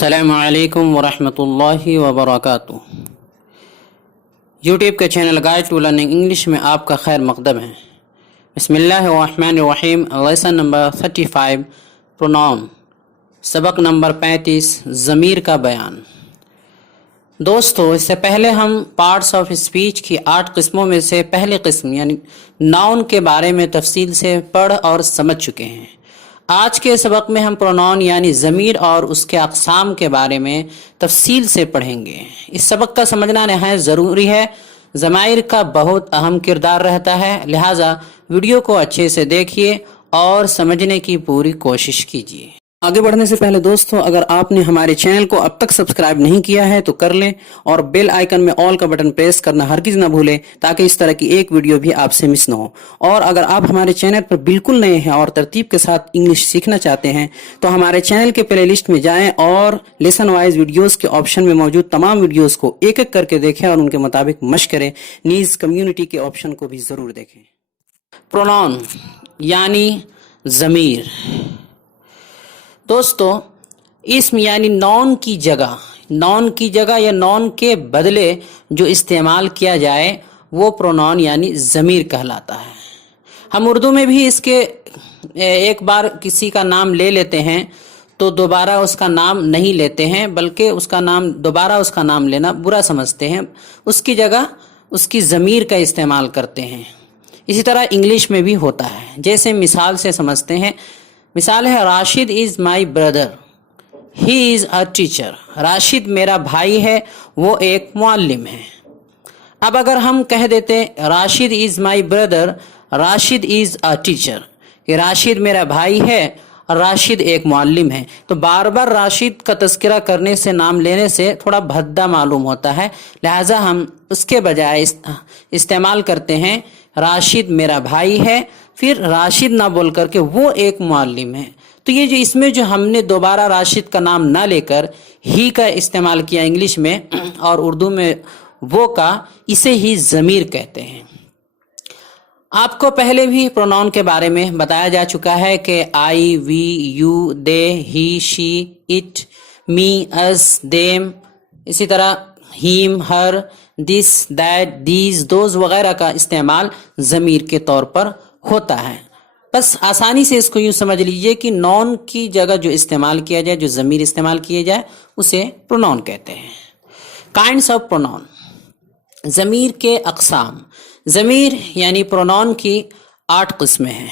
السلام علیکم ورحمۃ اللہ وبرکاتہ۔ یوٹیوب کے channel guide to learning English میں آپ کا خیر مقدم ہے۔ بسم اللہ الرحمن الرحیم۔ لیسن نمبر 35 پروناؤن، سبق نمبر 35 ضمیر کا بیان۔ دوستو، اس سے پہلے ہم پارٹس آف اسپیچ کی 8 قسموں میں سے پہلی قسم یعنی ناؤن کے بارے میں تفصیل سے پڑھ اور سمجھ چکے ہیں۔ آج کے سبق میں ہم پروناؤن یعنی ضمیر اور اس کے اقسام کے بارے میں تفصیل سے پڑھیں گے۔ اس سبق کا سمجھنا نہایت ضروری ہے۔ ضمائر کا بہت اہم کردار رہتا ہے، لہٰذا ویڈیو کو اچھے سے دیکھیے اور سمجھنے کی پوری کوشش کیجیے۔ آگے بڑھنے سے پہلے دوستو، اگر آپ نے ہمارے چینل کو اب تک سبسکرائب نہیں کیا ہے تو کر لیں اور بیل آئیکن میں آل کا بٹن پریس کرنا ہرگز نہ بھولیں تاکہ اس طرح کی ایک ویڈیو بھی آپ سے مس نہ ہو۔ اور اگر آپ ہمارے چینل پر بالکل نئے ہیں اور ترتیب کے ساتھ انگلش سیکھنا چاہتے ہیں تو ہمارے چینل کے پلے لسٹ میں جائیں اور لیسن وائز ویڈیوز کے آپشن میں موجود تمام ویڈیوز کو ایک ایک کر کے دیکھیں اور ان کے مطابق مشق کریں۔ نیز کمیونٹی کے آپشن کو بھی ضرور دیکھیں۔ پروناؤن یعنی ضمیر۔ دوستو، اسم یعنی نون کی جگہ یا نون کے بدلے جو استعمال کیا جائے وہ پروناؤن یعنی ضمیر کہلاتا ہے۔ ہم اردو میں بھی اس کے ایک بار کسی کا نام لے لیتے ہیں تو دوبارہ اس کا نام نہیں لیتے ہیں، بلکہ دوبارہ اس کا نام لینا برا سمجھتے ہیں، اس کی جگہ اس کی ضمیر کا استعمال کرتے ہیں۔ اسی طرح انگلش میں بھی ہوتا ہے، جیسے مثال سے سمجھتے ہیں۔ مثال ہے، Rashid is my brother, he is a teacher. Rashid میرا بھائی ہے، وہ ایک معلم ہے۔ اب اگر ہم کہہ دیتے Rashid is my brother, Rashid is a teacher, کہ راشد میرا بھائی ہے اور راشد ایک معلم ہے، تو بار بار راشد کا تذکرہ کرنے سے، نام لینے سے تھوڑا بھدا معلوم ہوتا ہے، لہٰذا ہم اس کے بجائے استعمال کرتے ہیں راشد میرا بھائی ہے، پھر راشد نہ بول کر کے وہ ایک معلم ہے۔ تو یہ جو اس میں جو ہم نے دوبارہ راشد کا نام نہ لے کر ہی کا استعمال کیا انگلش میں اور اردو میں وہ کا، اسے ہی ضمیر کہتے ہیں۔ آپ کو پہلے بھی پروناؤن کے بارے میں بتایا جا چکا ہے کہ I, we, you, they, he, she, it, me, us, them, اسی طرح him, her, this, that, these, those وغیرہ کا استعمال ضمیر کے طور پر ہوتا ہے۔ بس آسانی سے اس کو یوں سمجھ لیجئے کہ نون کی جگہ جو استعمال کیا جائے، جو ضمیر استعمال کیے جائے، اسے پروناؤن کہتے ہیں۔ کائنڈس آف پروناؤن، ضمیر کے اقسام۔ ضمیر یعنی پروناؤن کی 8 قسمیں ہیں۔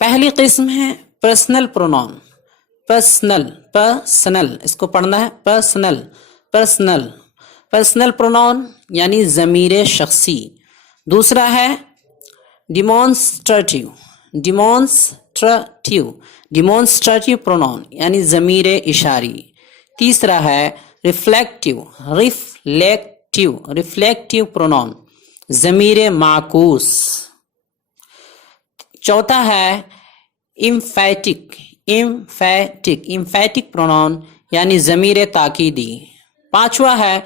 پہلی قسم ہے پرسنل پروناؤن۔ پرسنل اس کو پڑھنا ہے، پرسنل پروناؤن یعنی ضمیر شخصی۔ دوسرا ہے ڈیمونسٹریٹیو پروناؤن یعنی ضمیر اشاری۔ تیسرا ہے ریفلیکٹیو پروناؤن، ضمیر معکوس۔ چوتھا ہے ایمفیٹک پروناؤن یعنی ضمیر تاکیدی۔ پانچواں ہے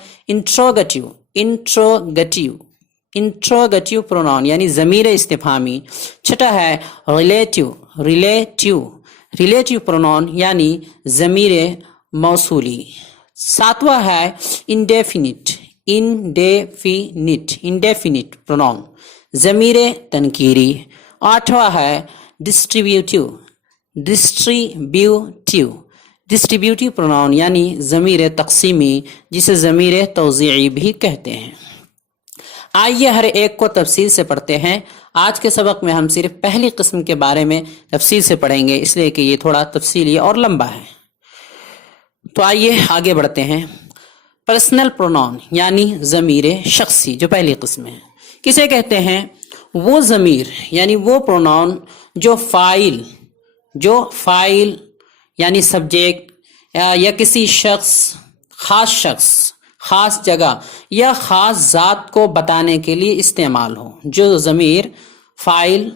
انٹروگیٹیو پروناؤن یعنی ضمیر استفہامی۔ چھٹا ہے ریلیٹیو پروناؤن یعنی ضمیر موصولی۔ ساتواں ہے انڈیفینٹ پروناؤن، ضمیر تنکیری۔ آٹھواں ہے ڈسٹریبیوٹیو پروناؤن یعنی ضمیر تقسیمی، جسے ضمیر توزیعی بھی کہتے ہیں۔ آئیے ہر ایک کو تفصیل سے پڑھتے ہیں۔ آج کے سبق میں ہم صرف پہلی قسم کے بارے میں تفصیل سے پڑھیں گے، اس لیے کہ یہ تھوڑا تفصیلی اور لمبا ہے۔ تو آئیے آگے بڑھتے ہیں۔ پرسنل پروناؤن یعنی ضمیر شخصی، جو پہلی قسم ہے۔ کسے کہتے ہیں؟ وہ ضمیر یعنی وہ پروناؤن جو فاعل یعنی سبجیکٹ یا کسی خاص جگہ یا خاص ذات کو بتانے کے لیے استعمال ہو۔ جو ضمیر فاعل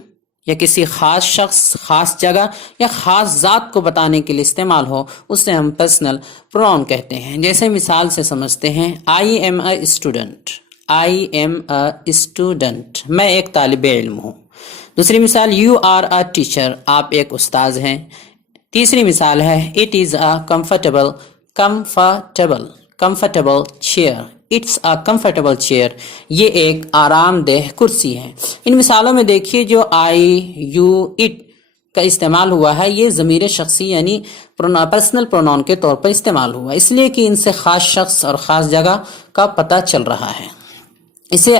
یا کسی خاص شخص، خاص جگہ یا خاص ذات کو بتانے کے لیے استعمال ہو، اسے ہم پرسنل پروناؤن کہتے ہیں۔ جیسے مثال سے سمجھتے ہیں، آئی ایم اے اسٹوڈنٹ، میں ایک طالب علم ہوں۔ دوسری مثال، یو آر اے ٹیچر، آپ ایک استاذ ہیں۔ तीसरी मिसाल है it is a comfortable chair. It's a comfortable chair, ये एक आरामदेह कुर्सी है। इन मिसालों में देखिए जो आई, यू, इट का इस्तेमाल हुआ है, ये ज़मीर शख्सी यानी पर्सनल प्रोनाउन के तौर पर इस्तेमाल हुआ, इसलिए कि इनसे ख़ास शख्स और ख़ास जगह का पता चल रहा है। इसे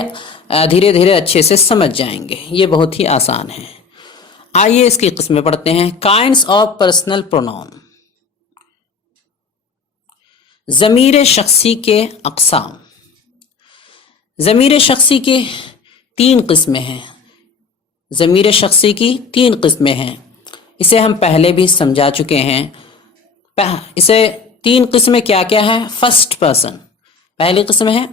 धीरे धीरे अच्छे से समझ जाएंगे, ये बहुत ही आसान है। आइए इसकी किस्में पढ़ते हैं। काइंड्स ऑफ पर्सनल प्रोनाउन, ज़मीर शख्सी के अक़साम। ज़मीर शख्सी की 3 किस्में हैं। ज़मीर शख्सी की 3 किस्में हैं, इसे हम पहले भी समझा चुके हैं। इसे 3 किस्में क्या क्या है? फर्स्ट पर्सन पहली किस्म है,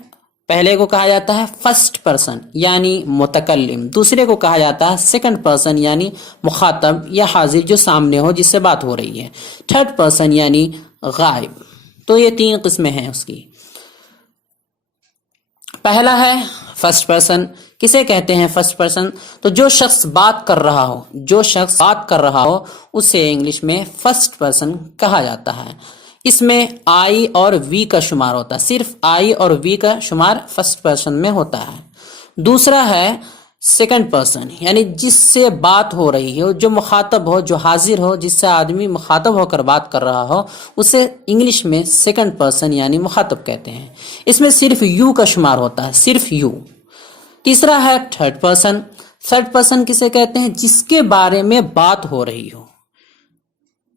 पहले को कहा जाता है फर्स्ट पर्सन यानी मुतकल्लिम। दूसरे को कहा जाता है सेकंड पर्सन यानी मुखातब या हाजिर जो सामने हो, जिससे बात हो रही है। थर्ड पर्सन यानी गायब। तो ये 3 किस्में हैं उसकी। पहला है फर्स्ट पर्सन। किसे कहते हैं फर्स्ट पर्सन? तो जो शख्स बात कर रहा हो उसे इंग्लिश में फर्स्ट पर्सन कहा जाता है। इसमें आई और वी का शुमार होता है, सिर्फ आई और वी का शुमार फर्स्ट पर्सन में होता है। दूसरा है सेकंड पर्सन, यानी जिससे बात हो रही हो, जो मुखातब हो, जो हाजिर हो, जिससे आदमी मुखातब होकर बात कर रहा हो, उसे इंग्लिश में सेकंड पर्सन यानी मुखातब कहते हैं। इसमें सिर्फ यू का शुमार होता है, सिर्फ यू। तीसरा है थर्ड पर्सन। थर्ड पर्सन किसे कहते हैं? जिसके बारे में बात हो रही हो।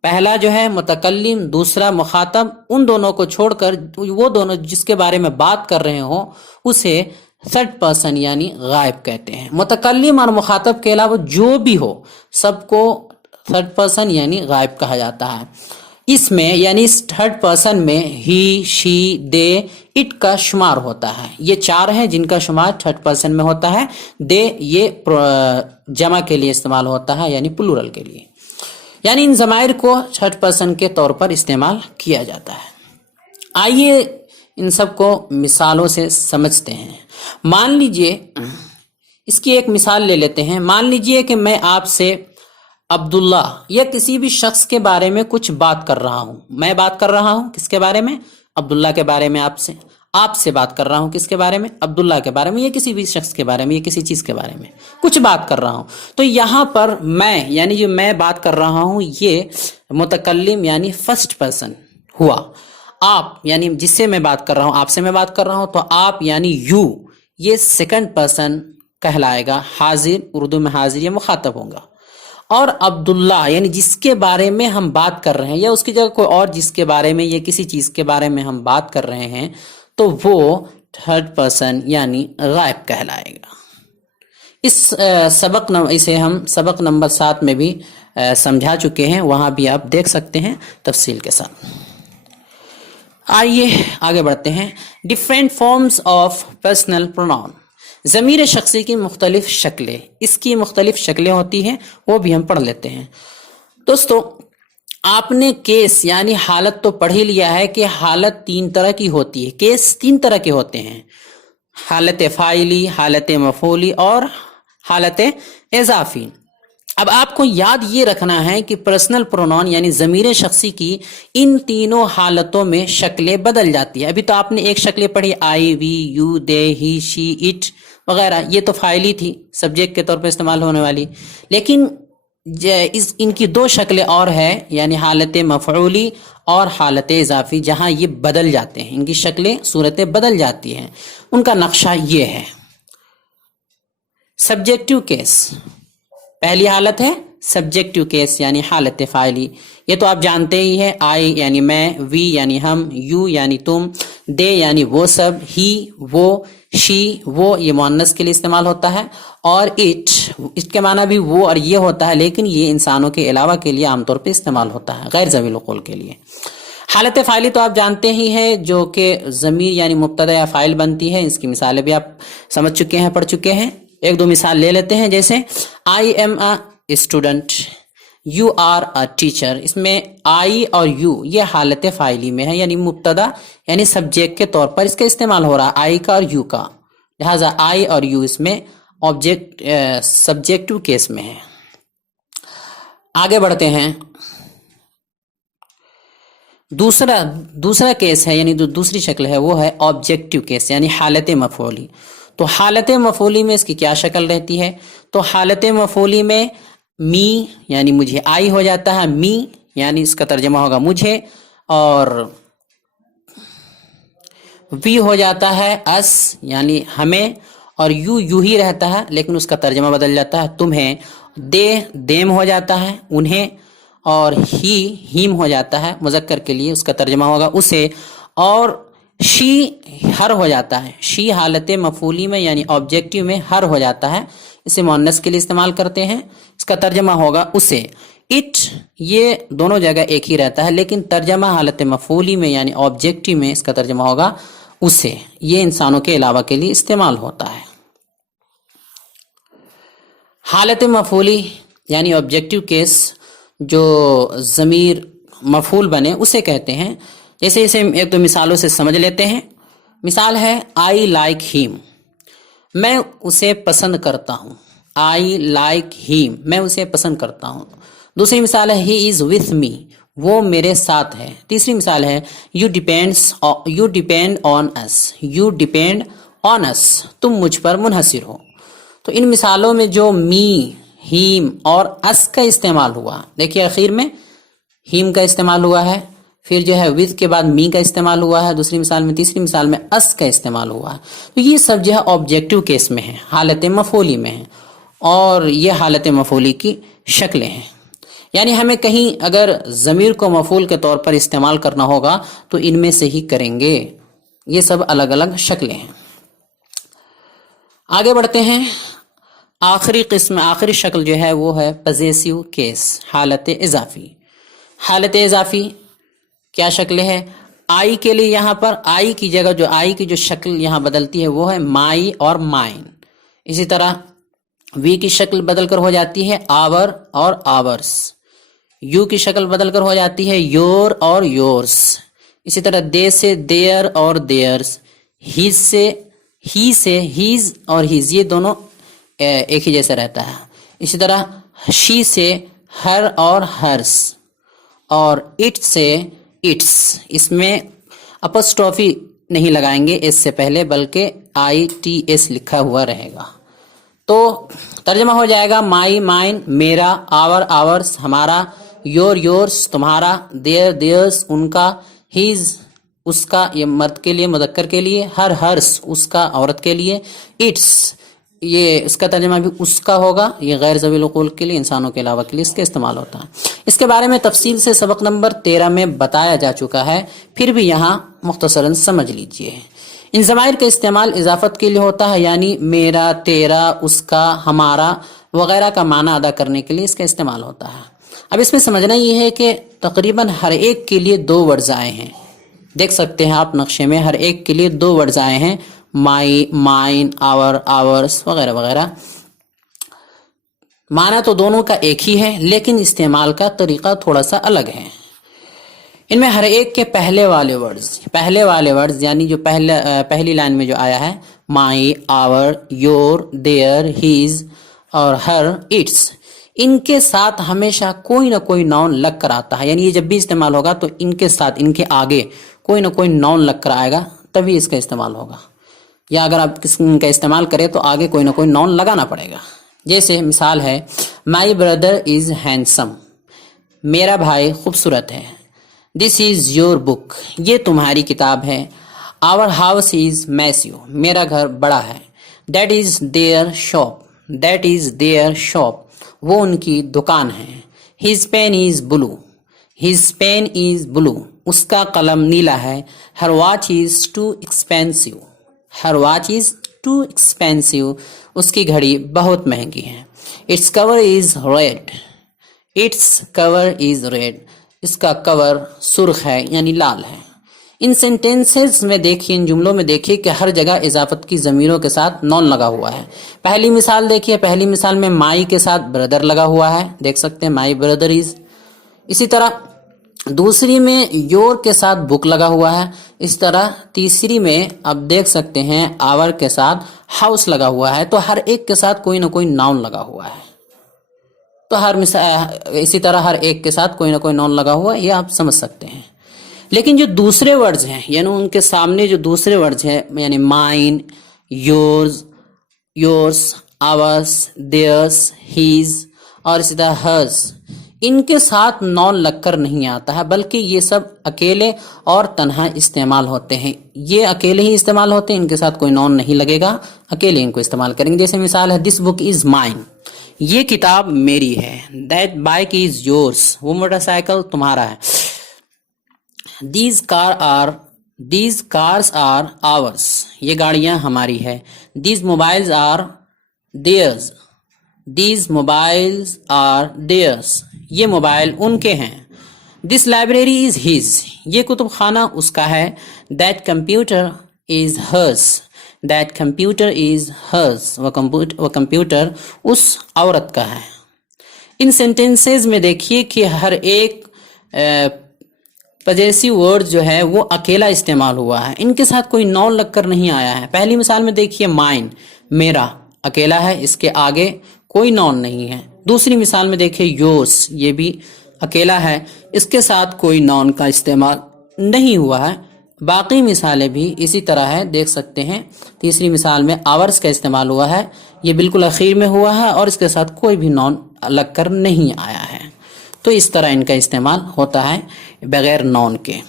पहला जो है मुतकल्लिम, दूसरा मुखातब, उन दोनों को छोड़कर वो दोनों जिसके बारे में बात कर रहे हो उसे थर्ड पर्सन यानी गायब कहते हैं। मुतकल्लिम और मुखातब के अलावा जो भी हो सबको थर्ड पर्सन यानी गायब कहा जाता है। इसमें यानी इस थर्ड पर्सन में ही, शी, दे, इट का शुमार होता है। ये 4 हैं जिनका शुमार थर्ड पर्सन में होता है। दे ये जमा के लिए इस्तेमाल होता है यानी प्लूरल के लिए। यानी इन ज़माइर को थर्ड पर्सन के तौर पर इस्तेमाल किया जाता है। आइए इन सब को मिसालों से समझते हैं। मान लीजिए इसकी एक मिसाल ले लेते हैं। मान लीजिए कि मैं आपसे अब्दुल्ला या किसी भी शख्स के बारे में कुछ बात कर रहा हूं। मैं बात कर रहा हूं किसके बारे में? अब्दुल्ला के बारे में। आपसे बात कर रहा हूं किसके बारे में? अब्दुल्ला के बारे में, या किसी भी शख्स के बारे में, या किसी चीज के बारे में कुछ बात कर रहा हूं। तो यहां पर मैं यानी जो मैं बात कर रहा हूं ये मुतकल्लिम यानी फर्स्ट पर्सन हुआ। आप यानी जिससे मैं बात कर रहा हूं, आपसे मैं बात कर रहा हूं, तो आप यानी यू ये सेकंड पर्सन कहलाएगा। हाजिर, उर्दू में हाजिर या मुखातब होगा। और अब्दुल्ला यानी जिसके बारे में हम बात कर रहे हैं, या उसकी जगह कोई और जिसके बारे में या किसी चीज के बारे में हम बात कर रहे हैं, तो वो थर्ड पर्सन यानी गायब कहलाएगा। इसे हम सबक नंबर 7 में भी समझा चुके हैं, वहां भी आप देख सकते हैं तफसील के साथ। आइए आगे बढ़ते हैं। Different forms of personal pronoun, ज़मीर शख्सी की मुख्तलिफ शक्लें। इसकी मुख्तलिफ शक्लें होती हैं, वो भी हम पढ़ लेते हैं। दोस्तों आपने केस यानी हालत तो पढ़ ही लिया है कि हालत 3 तरह की होती है। केस 3 तरह के होते हैं, हालत फाइली, हालत मफूली और हालत इजाफी। अब आपको याद ये रखना है कि पर्सनल प्रोनाउन यानी ज़मीर शख्सी की इन तीनों हालतों में शक्लें बदल जाती है। अभी तो आपने एक शक्लें पढ़ी, I, we, you, they, he, she, it वगैरह, ये तो फाइली थी, सब्जेक्ट के तौर पर इस्तेमाल होने वाली। लेकिन इनकी 2 शक्लें और है, यानी हालत मफऊली और हालत इजाफी, जहां ये बदल जाते हैं, इनकी शक्लें सूरतें बदल जाती हैं। उनका नक्शा ये है। सब्जेक्टिव केस पहली हालत है सब्जेक्टिव केस यानी हालत फाइली। ये तो आप जानते ही हैं, आई यानी मैं, वी यानी हम, यू यानी तुम, दे यानी वो सब, ही वो, शी वो ये मुअन्नस के लिए इस्तेमाल होता है, और इट इसके माना भी वो और ये होता है, लेकिन ये इंसानों के अलावा के लिए आमतौर पे इस्तेमाल होता है, गैर ज़वील उक़ूल के लिए। हालत फाइली तो आप जानते ही हैं, जो कि ज़मीर यानी मुब्तदा या फाइल बनती है। इसकी मिसालें भी आप समझ चुके हैं, पढ़ चुके हैं। 1-2 मिसाल ले लेते हैं, जैसे I am a student, you are a teacher. इसमें आई और यू ये हालत फाइली में है, यानी मुब्तदा यानी सब्जेक्ट के तौर पर इसका इस्तेमाल हो रहा है, आई का और यू का। लिहाजा आई और यू इसमें ऑब्जेक्ट सब्जेक्टिव केस में है। आगे बढ़ते हैं। दूसरा केस है यानी जो दूसरी शक्ल है वो है ऑब्जेक्टिव केस यानी हालत मफूली। तो हालत मफूली में इसकी क्या शक्ल रहती है? तो हालत मफूली में मी यानी मुझे, आई हो जाता है मी यानी इसका तर्जमा होगा मुझे, और वी हो जाता है अस यानी हमें, और यू ही रहता है लेकिन उसका तर्जमा बदल जाता है तुम्हें, दे देम हो जाता है उन्हें, और हीम हो जाता है मुज़क्कर के लिए, उसका तर्जमा होगा उसे, और शी हर हो जाता है। शी हालत मफूली में यानी ऑब्जेक्टिव में हर हो जाता है, इसे मुअन्नस के लिए इस्तेमाल करते हैं, इसका तर्जमा होगा उसे। इट ये दोनों जगह एक ही रहता है लेकिन तर्जमा हालत मफूली में यानी ऑब्जेक्टिव में इसका तर्जमा होगा उसे। ये इंसानों के अलावा के लिए इस्तेमाल होता है। हालत मफूली यानी ऑब्जेक्टिव केस जो ज़मीर मफूल बने उसे कहते हैं। जैसे इसे एक तो मिसालों से समझ लेते हैं। मिसाल है आई लाइक हिम, मैं उसे पसंद करता हूँ। आई लाइक हिम, मैं उसे पसंद करता हूँ। दूसरी मिसाल है ही इज़ विथ मी, वो मेरे साथ है। तीसरी मिसाल है you depend on us, you depend on us, तुम मुझ पर मुनहसिर हो। तो इन मिसालों में जो मी, हीम और अस का इस्तेमाल हुआ, देखिए आखिर में हीम का इस्तेमाल हुआ है, फिर जो है विद के बाद मी का इस्तेमाल हुआ है दूसरी मिसाल में, तीसरी मिसाल में अस का इस्तेमाल हुआ है। तो ये सब जो है ऑब्जेक्टिव केस में है, हालत मफूली में है, और ये हालत मफूली की शक्लें हैं। यानी हमें कहीं अगर ज़मीर को मफूल के तौर पर इस्तेमाल करना होगा तो इनमें से ही करेंगे। ये सब अलग अलग शक्लें हैं। आगे बढ़ते हैं। आखिरी किस्म, आखिरी शक्ल जो है वो है पजेसिव केस, हालत इजाफी। हालत इजाफी क्या शक्ल है? आई के लिए यहाँ पर आई की जगह जो आई की जो शक्ल यहाँ बदलती है वो है माई और माइन। इसी तरह वी की शक्ल बदलकर हो जाती है आवर और आवर्स। यू की शक्ल बदलकर हो जाती है योर और योर्स। इसी तरह दे से देयर और देयर्स। ही से हीज और हीज, ये दोनों एक ही जैसा रहता है। इसी तरह शी से हर और हर्स, और इट से इट्स। इसमें अपॉस्ट्रोफी नहीं लगाएंगे एस से पहले, बल्कि ITS लिखा हुआ रहेगा। तो तर्जमा हो जाएगा माई माइन मेरा, आवर आवर्स हमारा, योर योर्स तुम्हारा, देयर देयर्स उनका, हीज उसका ये मर्द के लिए मुदक्कर के लिए, हर हर्स उसका औरत के लिए, इट्स ये इसका तर्जमा भी उसका होगा, ये गैर ज़वील उक़ूल के लिए, इंसानों के अलावा के लिए इसका इस्तेमाल होता है। इसके बारे में तफसील से सबक नंबर 13 में बताया जा चुका है, फिर भी यहाँ मुख्तसरन समझ लीजिए। इन ज़माइर का इस्तेमाल इजाफत के लिए होता है, यानी मेरा, तेरा, उसका, हमारा वगैरह का माना अदा करने के लिए इसका इस्तेमाल होता है। अब इसमें समझना ये है कि तकरीबन हर एक के लिए 2 वर्ड्स आए हैं। देख सकते हैं आप नक्शे में, हर एक के लिए 2 वर्ड्स आए हैं, माई, माइन, आवर, आवर्स वगैरह वगैरह। माना तो दोनों का एक ही है लेकिन इस्तेमाल का तरीका थोड़ा सा अलग है। इनमें हर एक के पहले वाले वर्ड्स यानी जो पहली लाइन में जो आया है माई, आवर, योर, देयर, हीज और हर, इट्स, इनके साथ हमेशा कोई ना कोई नाउन लग कर आता है। यानी ये जब भी इस्तेमाल होगा तो इनके साथ, इनके आगे कोई ना कोई नाउन लग कर आएगा तभी इसका इस्तेमाल होगा, या अगर आप इनका इस्तेमाल करें तो आगे कोई ना कोई नाउन लगाना पड़ेगा। जैसे मिसाल है माई ब्रदर इज़ हैंडसम, मेरा भाई खूबसूरत है। दिस इज़ योर बुक, ये तुम्हारी किताब है। आवर हाउस इज़ मैसिव, मेरा घर बड़ा है। दैट इज़ देयर शॉप, वो उनकी दुकान है। हिज पेन इज़ ब्लू, उसका कलम नीला है। हर वॉच इज़ टू एक्सपेंसिव, उसकी घड़ी बहुत महंगी है। इट्स कवर इज़ रेड, इसका कवर सुर्ख है यानी लाल है। इन सेंटेंसेस में देखिए, इन जुमलों में देखिए कि हर जगह इजाफत की ज़मीरों के साथ नॉन लगा हुआ है। पहली मिसाल देखिए, पहली मिसाल में माई के साथ ब्रदर लगा हुआ है, देख सकते हैं माई ब्रदर इज़। इसी तरह दूसरी में योर के साथ बुक लगा हुआ है। इस तरह तीसरी में अब देख सकते हैं आवर के साथ हाउस लगा हुआ है। तो हर एक के साथ कोई ना कोई नाउन लगा हुआ है। तो इसी तरह हर एक के साथ कोई ना कोई नाउन लगा हुआ है, ये आप समझ सकते हैं। لیکن جو دوسرے ورڈز ہیں یعنی ان کے سامنے جو دوسرے ورڈز ہیں یعنی mine, yours, yours, hours, theirs, has اور اسی طرح ہرز، ان کے ساتھ نون لگ کر نہیں آتا ہے، بلکہ یہ سب اکیلے اور تنہا استعمال ہوتے ہیں. یہ اکیلے ہی استعمال ہوتے ہیں، ان کے ساتھ کوئی نون نہیں لگے گا، اکیلے ان کو استعمال کریں گے. جیسے مثال ہے دس بک از مائن، یہ کتاب میری ہے. دیٹ بائک از یورس، وہ موٹر سائیکل تمہارا ہے. دیز کارز آر آورس، یہ گاڑیاں ہماری ہے. These mobiles are theirs, these mobiles are theirs, یہ موبائل ان کے ہیں. دس لائبریری از ہز، یہ کتب خانہ اس کا ہے. That computer is hers, that computer is hers, وہ کمپیوٹر اس عورت کا ہے. ان سینٹینسز میں دیکھیے کہ ہر ایک پوزیسو ورڈ جو ہے وہ اکیلا استعمال ہوا ہے، ان کے ساتھ کوئی نون لگ کر نہیں آیا ہے. پہلی مثال میں دیکھیے مائن، میرا، اکیلا ہے، اس کے آگے کوئی نون نہیں ہے. دوسری مثال میں دیکھیے یورس، یہ بھی اکیلا ہے، اس کے ساتھ کوئی نون کا استعمال نہیں ہوا ہے. باقی مثالیں بھی اسی طرح ہے، دیکھ سکتے ہیں. تیسری مثال میں آورس کا استعمال ہوا ہے، یہ بالکل اخیر میں ہوا ہے اور اس کے ساتھ کوئی بھی نون لگ کر نہیں آیا ہے. تو اس طرح ان کا استعمال ہوتا ہے بغیر نون کے.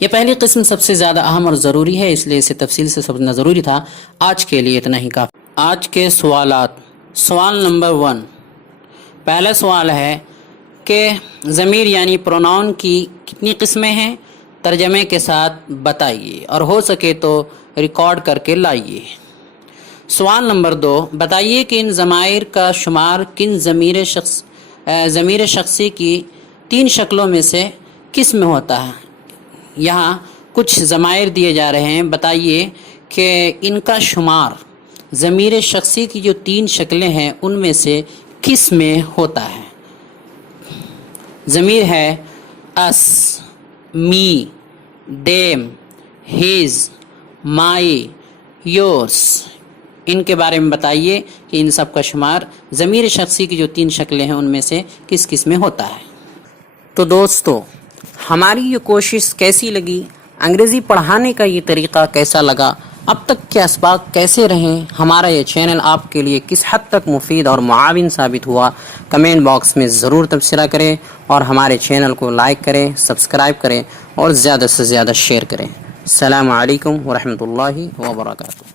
یہ پہلی قسم سب سے زیادہ اہم اور ضروری ہے، اس لیے اسے تفصیل سے سمجھنا ضروری تھا. آج کے لیے اتنا ہی کافی. آج کے سوالات. سوال نمبر 1، پہلا سوال ہے کہ ضمیر یعنی پروناؤن کی کتنی قسمیں ہیں؟ ترجمے کے ساتھ بتائیے اور ہو سکے تو ریکارڈ کر کے لائیے. سوال نمبر 2، بتائیے کہ ان ضمائر کا شمار کن ضمیر شخصی کی 3 شکلوں میں سے کس میں ہوتا ہے؟ یہاں کچھ ضمائر دیے جا رہے ہیں، بتائیے کہ ان کا شمار ضمیر شخصی کی جو 3 شکلیں ہیں ان میں سے کس میں ہوتا ہے؟ ضمیر ہے اس، می، دیم، ہیز، مائی، یورس. ان کے بارے میں بتائیے کہ ان سب کا شمار ضمیر شخصی کی جو 3 شکلیں ہیں ان میں سے کس کس میں ہوتا ہے. تو دوستو، ہماری یہ کوشش کیسی لگی؟ انگریزی پڑھانے کا یہ طریقہ کیسا لگا؟ اب تک کے اسباق کیسے رہیں؟ ہمارا یہ چینل آپ کے لیے کس حد تک مفید اور معاون ثابت ہوا؟ کمنٹ باکس میں ضرور تبصرہ کریں اور ہمارے چینل کو لائک کریں، سبسکرائب کریں اور زیادہ سے زیادہ شیئر کریں. السلام علیکم ورحمۃ اللہ وبرکاتہ.